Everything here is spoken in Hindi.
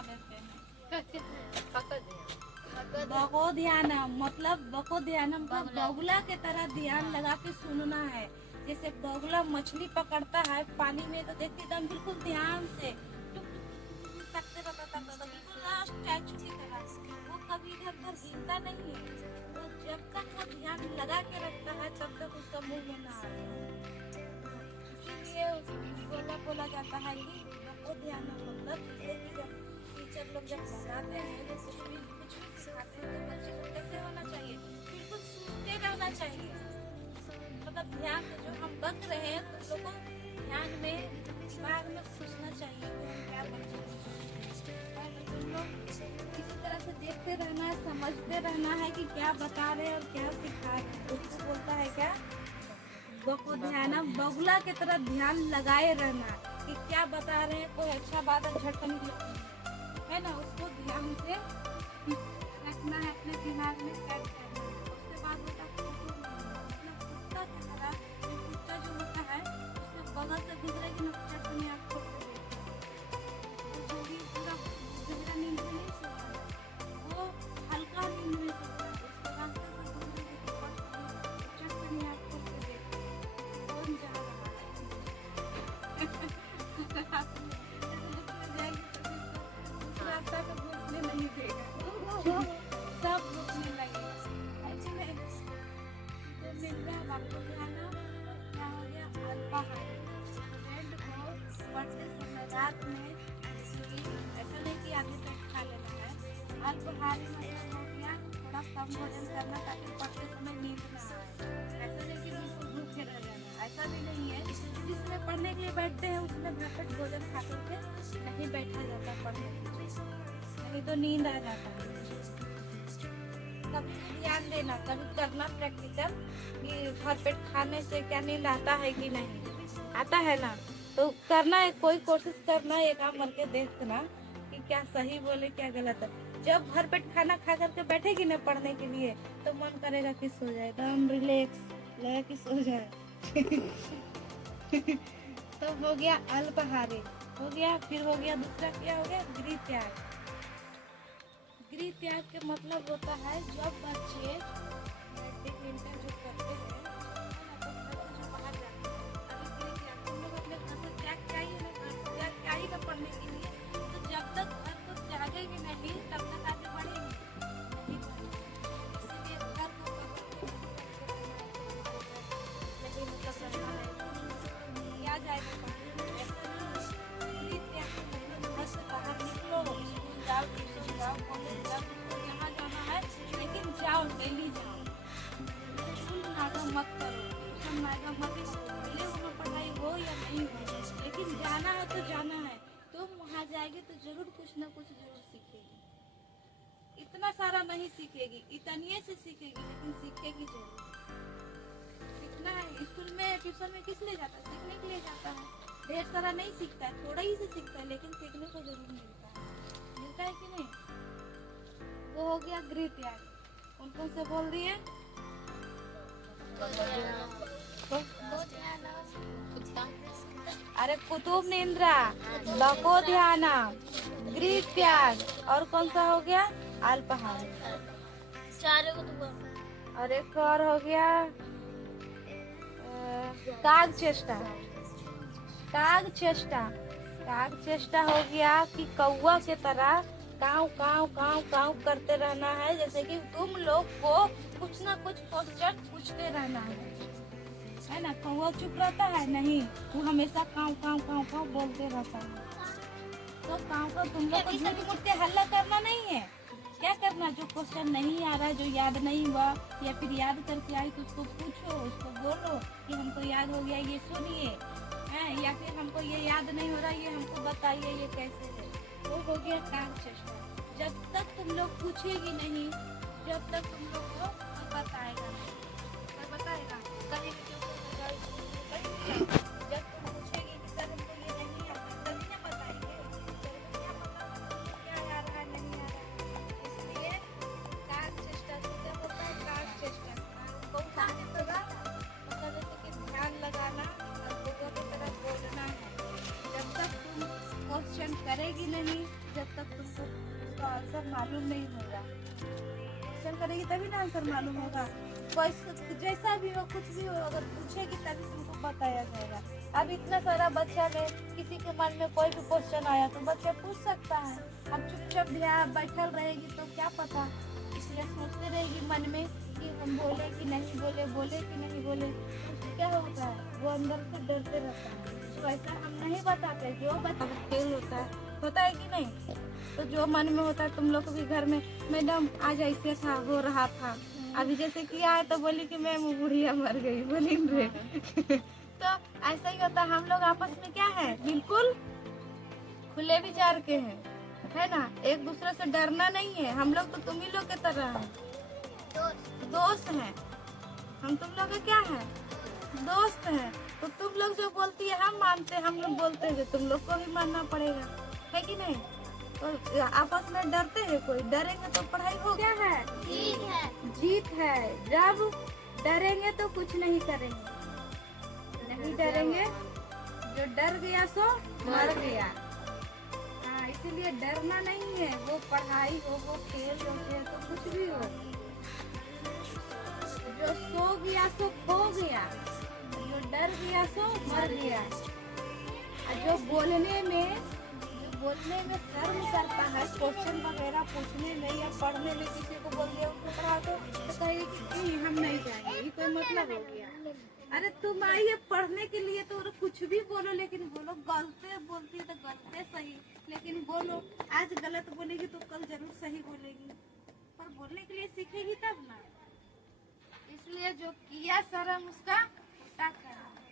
बता देते हैं। बको ध्यानम मतलब बको ध्यानम का बगुला के तरह ध्यान लगा के सुनना है। जैसे बगुला मछली पकड़ता है पानी में तो देखते एकदम बिल्कुल ध्यान से तकते रहता बिल्कुल स्टैचू की तरह। वो कभी इधर उधर हिलता नहीं है। वो जब तक वो ध्यान लगा के रखता है तब तक उसका मुंह में ना आए। इसीलिए बोला जाता है कि बको ध्यानम मतलब जैसे कि जब टीचर लोग जब पढ़ाते हैं जैसे कुछ भी सिखाते हैं तो बच्चे को कैसे होना चाहिए, बिल्कुल सुनते रहना चाहिए। मतलब ध्यान से जो हम बक रहे हैं तो लोगों को ध्यान में दिमाग में घुसना चाहिए कि हम क्या बक रहे हैं। तुम लोग इसी तरह से देखते रहना है, समझते रहना है कि क्या बता रहे हैं और क्या सिखा रहे हैं। उसको बोलता है क्या बको ध्यानम, बगुला की तरह ध्यान लगाए रहना कि क्या बता रहे हैं। कोई अच्छा बात है झटकन है ना, उसको ध्यान से रखना है अपने दिमाग में कैद करना है। उसके बाद होता है कुत्ता की तरह। कुत्ता जो होता है उसके बगल से गुजरेगी ना कुत्ता से नहीं आपको जो भी पूरा गहरा नींद में नहीं सोता है, वो हल्का नींद में सोता है। उसके रास्ते से गुजरेगी तो कुत्ता से नहीं आपको कौन जा रहा है रास्ता पे घुसने नहीं देगा। सब घुसने लगेगा। ऐसे में जो मिल रहा है आपको ध्यान क्या हो गया अल्पाहार। स्टूडेंट को पढ़ते समय रात में ऐसा नहीं कि आधे पेट खा लेना है। अल्पाहारी मतलब हो गया थोड़ा कम भोजन करना ताकि पढ़ते समय नींद ना आए। ऐसा नहीं कि बिल्कुल भूखे रह जाना, ऐसा भी नहीं है। जिसमें पढ़ने के लिए बैठते हैं उसमें भरपेट भोजन खा करके नहीं बैठा जाता पढ़ने के लिए, नहीं तो नींद आ जाता है। कभी ध्यान देना, कभी करना प्रैक्टिकल कि भरपेट खाने से क्या नींद आता है कि नहीं आता है ना, तो करना है। कोई कोशिश करना है, एक काम करके देखना कि क्या सही बोले क्या गलत है। जब भरपेट खाना खा करके बैठेगी ना पढ़ने के लिए तो मन करेगा कि सो जाए, एकदम रिलैक्स लगा कि सो जाए। तो हो गया अल्पाहारी हो गया। फिर हो गया दूसरा क्या हो गया गृह त्याग। गृह त्याग के मतलब होता है जब बच्चे मैट्रिक इंटर जो करते हैं तो घर से जो बाहर जाते हैं अभी गृह त्याग तुम लोग अपने घर से त्याग चाहिए ना, घर से त्याग चाहिए ना पढ़ने के लिए। तो जब तक घर को त्यागेंगे नहीं तब तक आगे बढ़ेंगे नहीं बढ़ेंगे। इसीलिए घर को नहीं मतलब रहना है क्या जाएगा पढ़ने। ऐसा नहीं गृह त्याग मतलब घर से बाहर निकलो, स्कूल जाओ, ट्यूशन जाओ, कॉलेज जाओ, जिसको जहाँ जाना है लेकिन जाओ, डेली जाओ। स्कूल नागा मत करो, ट्यूशन नागा मत करो, भले वहाँ पढ़ाई हो या नहीं हो, लेकिन जाना है तो जाना है। तुम वहाँ जाएगी तो जरूर कुछ ना कुछ जरूर सीखेगी। इतना सारा नहीं सीखेगी, इतने से सीखेगी लेकिन सीखेगी जरूर। सीखना है। स्कूल में ट्यूशन में किस लिए जाता है, सीखने के लिए जाता है। ढेर सारा नहीं सीखता है, थोड़ा ही से सीखता है लेकिन सीखने को जरूर मिलता है कि नहीं। वो हो गया गृह त्याग। कौन कौन से बोल दिए। अरे कुतुब निंद्रा, बको ध्याना, गृह त्याग और कौन सा हो गया अल्पाहार। और एक और हो गया काग चेष्टा। काग चेष्टा, काग चेष्टा हो गया कि कौवा के तरह काव काव काव काव करते रहना है। जैसे कि तुम लोग को कुछ ना कुछ क्वेश्चन पूछते रहना है ना। कौवा चुप रहता है नहीं, वो हमेशा काव काव काव काव बोलते रहता है। तो काव काव तुम लोग को झूठ मूठ के हल्ला करना नहीं है। क्या करना, जो क्वेश्चन नहीं आ रहा, जो याद नहीं हुआ या फिर याद करके आई तो उसको पूछो, उसको बोलो कि हमको याद हो गया ये सुनिए है, या फिर हमको ये याद नहीं हो रहा ये हमको बताइए ये कैसे है। वो हो गया काग चेष्टा। जब तक तुम लोग पूछेगी नहीं जब तक तुम लोग को बताएगा नहीं। बताएगा कहेगी जब तुम पूछेगी कि सर हमको ये नहीं आता तभी ना बताएंगे। क्या पता क्या आ रहा है नहीं आ रहा है। इसलिए काग चेष्टा क्या होता है, काग चेष्टा कौवा की तरह मतलब जैसे कि ध्यान लगाना और कौवा की तरह बोलना है। जब तक तुम क्वेश्चन करेगी नहीं जब तक तुमको उसका आंसर मालूम नहीं होगा। क्वेश्चन करेगी तभी ना आंसर मालूम होगा। जैसा भी हो कुछ भी हो अगर पूछेगी तभी तुमको बताया जाएगा। अब इतना सारा बच्चा में किसी के मन में कोई भी क्वेश्चन आया तो बच्चा पूछ सकता है। अब चुपचाप बैठल रहेगी तो क्या पता, इसलिए सोचते रहेगी मन में कि हम बोले कि नहीं बोले, बोले कि नहीं बोले। तो क्या होता है वो अंदर से डरते रहता है। तो ऐसा हम नहीं बताते, जो बता फेल होता है कि नहीं। तो जो मन में होता है तुम लोग भी घर में, मैडम आज ऐसे था हो रहा था, अभी जैसे किया है तो बोली कि मैं बुढ़िया मर गई बोली रे। तो ऐसा ही होता है। हम लोग आपस में क्या है बिल्कुल खुले विचार के हैं, है ना। एक दूसरे से डरना नहीं है। हम लोग तो तुम ही लोग की तरह है, दोस्त हैं हम। तुम लोग का क्या है, दोस्त हैं। तो तुम लोग जो बोलती है हम मानते हैं, हम लोग बोलते हैं तुम लोग को भी मानना पड़ेगा, है कि नहीं। तो आपस में डरते हैं, कोई डरेंगे तो पढ़ाई हो क्या है, ठीक है। जीत है। जब डरेंगे तो कुछ नहीं करेंगे, नहीं डरेंगे जो डर गया सो मर गया। हाँ, इसीलिए डरना नहीं है। वो पढ़ाई हो, वो खेल हो, तो कुछ भी हो। जो सो गया सो खो गया, जो डर गया सो मर गया। और जो बोलने में शर्म करता है, क्वेश्चन वगैरह पूछने में या पढ़ने में, किसी को बोल दिया उसको पढ़ा तो कहेगी कि हम नहीं जाएंगे, ये कोई मतलब हो गया। अरे तुम आई है पढ़ने के लिए तो कुछ भी बोलो, लेकिन बोलो गलते बोलती है तो गलते सही, लेकिन बोलो आज गलत बोलेगी तो कल जरूर सही बोलेगी। पर बोलने के लिए सीखेगी तब ना। इसलिए जो किया शर्म उसका